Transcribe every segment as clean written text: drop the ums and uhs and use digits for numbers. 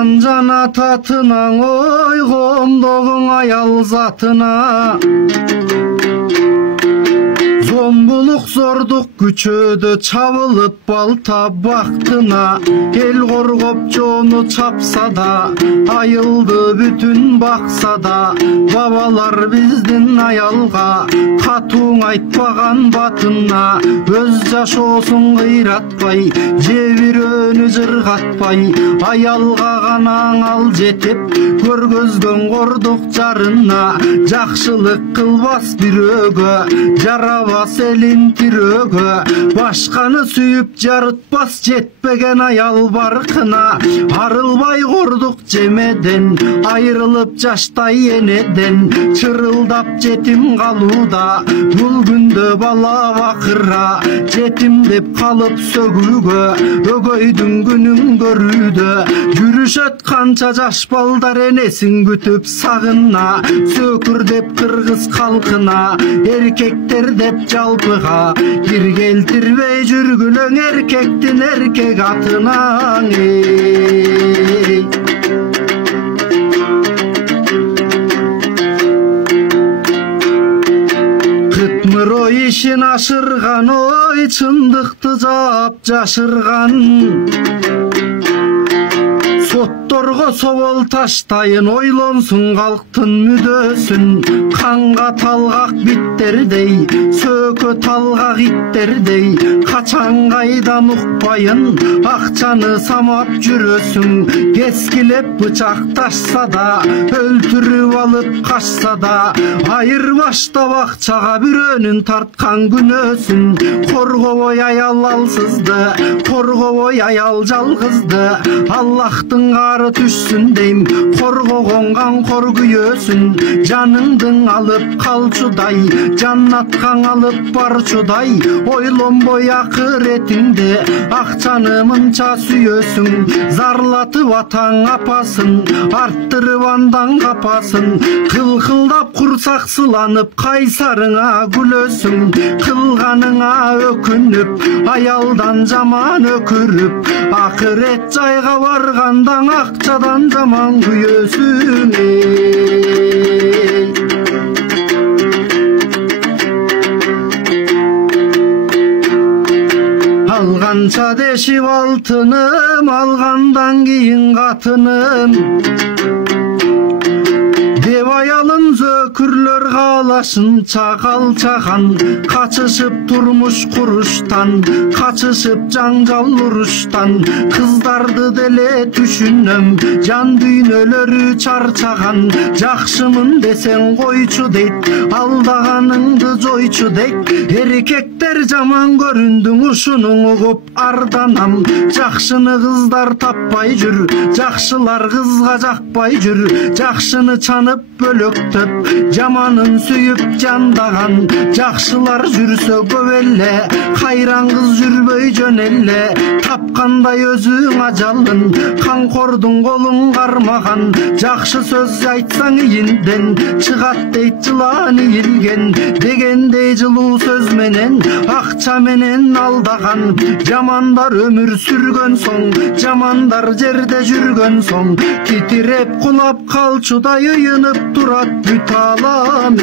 Жан жана татынан ойгомдогуң аял затына. Зомбулук зордук күчөдө чабылып балта бактына. Эл коргоп жоону чапса да, айылды бүтүн бакса да, бабалар биздин аялга катууң айтпаган батына. Өз жашоосун кыйратпай, же бирөөнү жыргатпай, аялга гана аңал жетип, көргөзгөн кордук жарына. Жакшылык кылбас бирөөгө, жарабас элин тирөөгө, башканы сүйүп жарытпас жетпеген аял баркына. Арылбай кордук жемеден, айрылып жаштай энеден, чырылдап жетим калууда. Бул күндө бала бакыра, жетим деп калып сөгүүгө, өгөйдүн күнүн көрүүдө. Жүрүшөт канча жаш балдар энесин күтүп сагына. Сөкүр деп кыргыз калкына, эркектер деп жалпыга, кир келтирбей жүргүлөң эркектин эркек атынан. Кытмыр ой ишин ашырган, ой чындыкты жаап жашырган. Сотторго собол таштайын, ойлонсун калктын мүдөсүн. Канга талгак биттердей, сөкө талгак иттердей, качан кайдан укпайын, акчаны самап жүрөсүң. Кескилеп бычак ташса да, өлтүрүп алып качса да, айырбаштап акчага бирөөнүн тарткан күнөөсүн. Коргобой аял алсызды, коргобой аял жалгызды. Аллахтын кары түшсүн дейм, коргогонган кор күйөөсүн. Жаныңдың алып калчудай, жаннатка алып барчудай. Ойлонбой акыретиңде, акчаны мынча сүйөсүң. Зарлатып атаң апасын, арттырып андан капасын. Кылкылдап курсаксыланып, кайсарыңа күлөсүң. Кылганыңа өкүнүп, аялдан жаман өкүрүп, акырет жайга баргандан акчадан жаман күйөсүң. Алганча дешип алтыным, алгандан кийин катыным деп аялын зөкүрлөр каалашынча калчаган. Качышып турмуш куруштан, качышып жаңжал уруштан. Кыздарды деле түшүнөм, жан дүйнөлөрү чарчаган. Жакшымын десең койчу дейт, алдаганыңды жойчу дейт. Эркектер жаман көрүндүң, ушуну угуп арданам. Жакшыны кыздар таппай жүр, жакшылар кызга жакпай жүр. Жакшыны чанып бөлөктөп, жаманын сүйүп жандаган. Жакшылар жүрсө көп эле, кайран кыз жүрбөй жөн эле. Тапкандай өзүң ажалын, камкордун колун кармаган. Жакшы сөз айтсаң ийинден, чыгат дейт жылан ийилген. Дегендей жылуу сөз менен, акча менен алдаган. Жамандар өмүр сүргөн соң, жамандар жерде жүргөн соң, титиреп кулап калчудай ыйынып турат бүт алам.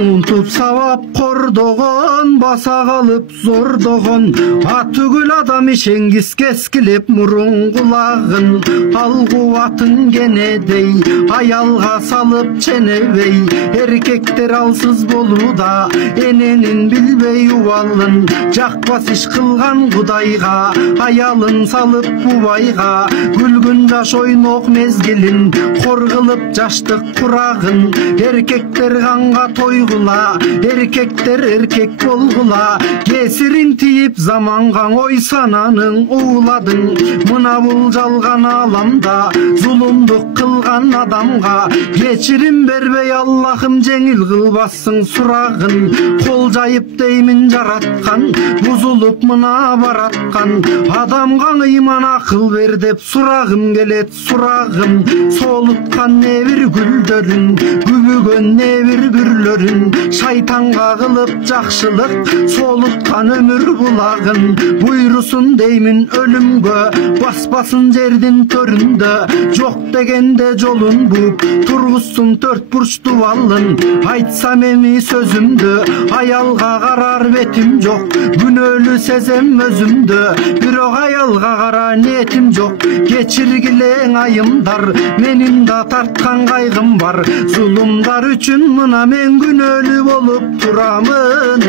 Мунтуп сабап кордогон, баса калып зордогон. Атүгүл адам ишенгис кескилеп мурун кулагын. Ал кубатын кенедей, аялга салып ченебей. Эркектер алсыз болууда, эненин билбей убалын. Жакпас иш кылган кудайга, аялын салып бубайга. Күлгүн жаш ойнок мезгилин, кор кылып жаштык курагын. Эркектер канга тойгула, эркектер эркек болгула. Кесирин тиип заманга ой сананың ууладың. Мына бул жалган аламда, зулумдук кылган адамга кечирим бербей Аллахым жеңил кылбассың сурагын. Кол жайып деймин жараткан, бузулуп мына бараткан. Адамга ыйман акыл бер деп сурагым келет сурагым. Солуткан не бир гүлдөрүн, күбүгөн не бир гүрлөрүн. Шайтанга кылып жакшылык, солуткан өмүр булагын. Буйруsun деймин ölümgө, баспасын жердин төрүндө. Жок дегенде жолун буп, тургузсун төрт бурчтуу алын. Айтсам эми сөзүмдү, аялга карар бетим жок. Күнөөлүү сезем өзүмдү, бирок аялга кара ниетим жок. Кечиргилең айымдар, менин да тарткан кайгым бар. Зулумдар үчүн мына мен күнөөлүү болуп турамын.